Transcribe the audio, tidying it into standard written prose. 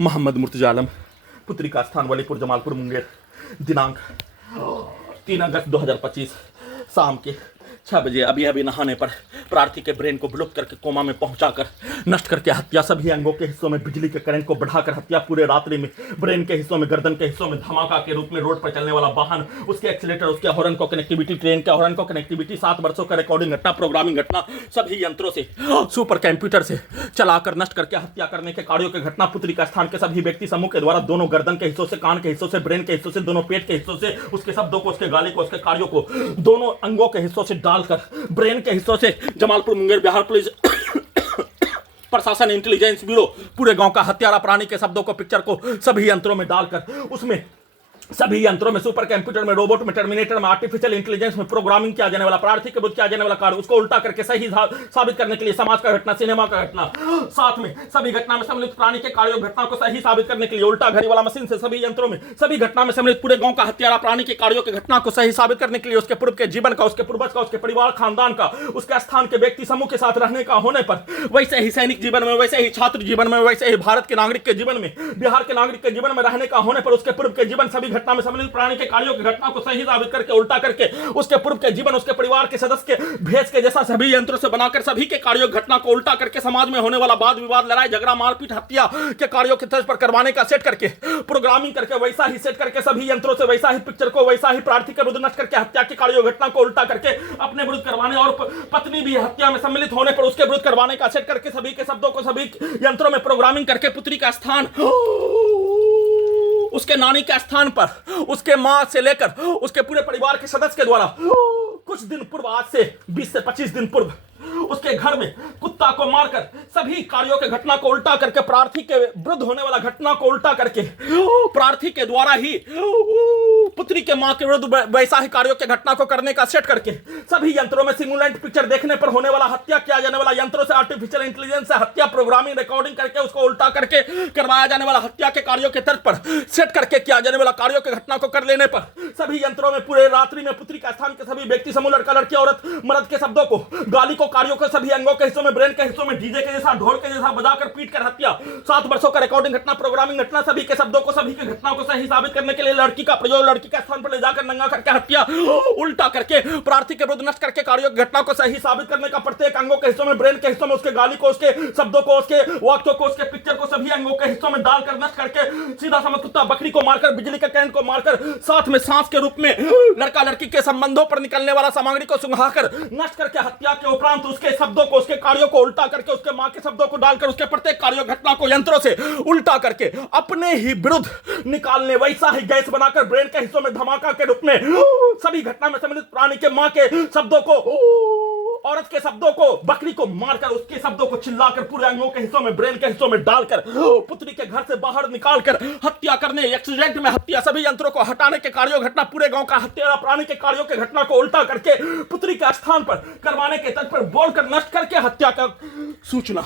मोहम्मद मुर्तजा आलम, पुत्री का स्थान वलीपुर जमालपुर मुंगेर, दिनांक 3 अगस्त 2025 शाम के 6 बजे अभी नहाने पर प्रार्थी के ब्रेन को ब्लॉक करके कोमा में पहुंचाकर नष्ट करके हत्या। सभी अंगों के हिस्सों में बिजली के करंट को बढ़ाकर हत्या। पूरे रात्रि में ब्रेन के हिस्सों में, गर्दन के हिस्सों में धमाका के रूप में रोड पर चलने वाला वाहन, उसके एक्सीलेटर, उसके हॉर्न को कनेक्टिविटी, ट्रेन के हॉर्न को कनेक्टिविटी, 7 वर्षों का रिकॉर्डिंग घटना, प्रोग्रामिंग घटना, सभी यंत्रों से, सुपर कंप्यूटर से चलाकर नष्ट करके हत्या करने के कार्यों की घटना। पुत्री का स्थान के सभी व्यक्ति समूह के द्वारा दोनों गर्दन के हिस्सों से, कान के हिस्सों से, ब्रेन के हिस्सों से, दोनों पेट के हिस्सों से, उसके शब्दों को, उसके गाली को, उसके कार्यों को दोनों अंगों के हिस्सों से डालकर, ब्रेन के हिस्सों से जमालपुर मुंगेर बिहार पुलिस प्रशासन, इंटेलिजेंस ब्यूरो, पूरे गांव का हत्यारा प्राणी के शब्दों को, पिक्चर को सभी यंत्रों में डालकर, उसमें सभी यंत्रों में, सुपर कंप्यूटर में, रोबोट में, टर्मिनेटर में, आर्टिफिशियल इंटेलिजेंस में प्रोग्रामिंग किया जाने वाला, प्रार्थी के विरुद्ध किया जाने वाला कार्य, उसको उल्टा करके सही साबित करने के लिए समाज का घटना, सिनेमा का घटना, साथ में सभी घटना में सम्मिलित प्राणी के कार्यों घटना को सही साबित करने के लिए उल्टा घड़ी वाला मशीन से सभी यंत्रों में, सभी घटना में सम्मिलित पूरे गांव का हत्यारा प्राणी के कार्यों की घटना को सही साबित करने के लिए उसके पूर्व के जीवन का, उसके पूर्वज का, उसके परिवार खानदान का, उसके स्थान के व्यक्ति समूह के साथ रहने का होने पर, वैसे ही सैनिक जीवन में, वैसे ही छात्र जीवन में, वैसे ही भारत के नागरिक के जीवन में, बिहार के नागरिक के जीवन में रहने का होने पर, उसके पूर्व के जीवन, सभी घटना में सम्मिलित प्राणी के कार्यों की घटना को सही साबित करके उल्टा करके उसके पूर्व के जीवन, उसके परिवार के सदस्य के भेष के जैसा सभी यंत्रों से बनाकर सभी के कार्यों की घटना को उल्टा करके समाज में होने वाला वाद विवाद, लड़ाई झगड़ा, मारपीट, हत्या के कार्यों की तर्ज पर करवाने का सेट करके, प्रोग्रामिंग करके, वैसा ही सेट करके सभी यंत्रों से वैसा ही पिक्चर को, वैसा ही प्रार्थी के विरुद्ध नष्ट करके हत्या की कार्यों घटना को उल्टा करके अपने विरुद्ध करवाने और पत्नी भी हत्या में सम्मिलित होने पर उसके विरुद्ध करवाने का सेट करके सभी के शब्दों को सभी यंत्रों में प्रोग्रामिंग करके पुत्री का स्थान उसके नानी के स्थान पर, उसके मां से लेकर उसके पूरे परिवार के सदस्य के द्वारा कुछ दिन पूर्व, आज से 20 से 25 दिन पूर्व, उसके घर में कुत्ता को मारकर सभी कार्यों के घटना को उल्टा करके, प्रार्थी के विरुद्ध होने वाला घटना को उल्टा करके प्रार्थी के द्वारा ही पुत्री के मां के विरुद्ध वैसा ही कार्यों के घटना को करने का सेट करके सभी यंत्रों में सिमुलेंट पिक्चर देखने पर होने वाला, हत्या किया जाने वाला, यंत्रों से आर्टिफिशियल इंटेलिजेंस से हत्या, प्रोग्रामिंग, रिकॉर्डिंग करके उसको उल्टा करके करवाया जाने वाला हत्या के कार्यों के तर्ज पर सेट करके किया जाने वाला कार्यों की घटना को कर लेने पर सभी यंत्रों में पूरे रात्रि में पुत्री का स्थान के सभी व्यक्ति समूह, लड़का लड़की, औरत मर्द के शब्दों को, गाली को, कार्यों को सभी अंगों के हिस्सों में, ब्रेन के हिस्सों में डीजे के जैसा, ढोल के जैसा बजाकर पीट कर हत्या। 7 वर्षों का रिकॉर्डिंग घटना, प्रोग्रामिंग घटना, सभी के शब्दों को, सभी की घटना को सही साबित करने के लिए लड़की का प्रयोग, लड़की का स्थान पर ले जाकर नंगा करके हत्या, उल्टा करके प्रार्थी के विरुद्ध नष्ट करके कार्यों की घटना को सही साबित करने का, प्रत्येक अंगों के हिस्सों में, ब्रेन के हिस्सों में, उसके गाली को, उसके शब्दों को, उसके वाक्यों को, उसके पिक्चर को सभी अंगों के हिस्सों में डालकर नष्ट करके सीधा समझ कुत्ता बकरी को मारकर, बिजली के करंट को मारकर, साथ में सांस के रूप में लड़का लड़की के संबंधों पर निकलने वाला सामग्री को सुंघाकर नष्ट करके हत्या के उपरांत उसके शब्दों को, उसके कार्यों को उल्टा करके, उसके मां के शब्दों को डालकर उसके प्रत्येक कार्यों घटना को यंत्रों से उल्टा करके अपने ही विरुद्ध निकालने, वैसा ही गैस बनाकर ब्रेन के हिस्सों में धमाका के रूप में सभी घटना में सम्मिलित प्राणी के मां के शब्दों को, औरत के शब्दों को, बकरी को मारकर उसके शब्दों को चिल्लाकर पूरे अंगों के हिस्सों में, ब्रेन के हिस्सों में डालकर पुत्री के घर से बाहर निकालकर हत्या करने, एक्सीडेंट में हत्या, सभी यंत्रों को हटाने के कार्यों घटना, पूरे गांव का हत्यारा प्राणी के कार्यों के घटना को उल्टा करके पुत्री के स्थान पर करवाने के तर्ज पर बोलकर नष्ट करके हत्या का सूचना